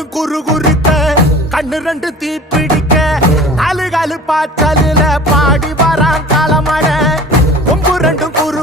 ரெண்டு குறு குறுக்க கண்ணு ரெண்டு தீப்பிடிக்க நாலு காலு பாய்ச்சலில பாடி வரான் காலமட கொம்பு ரெண்டும் குறு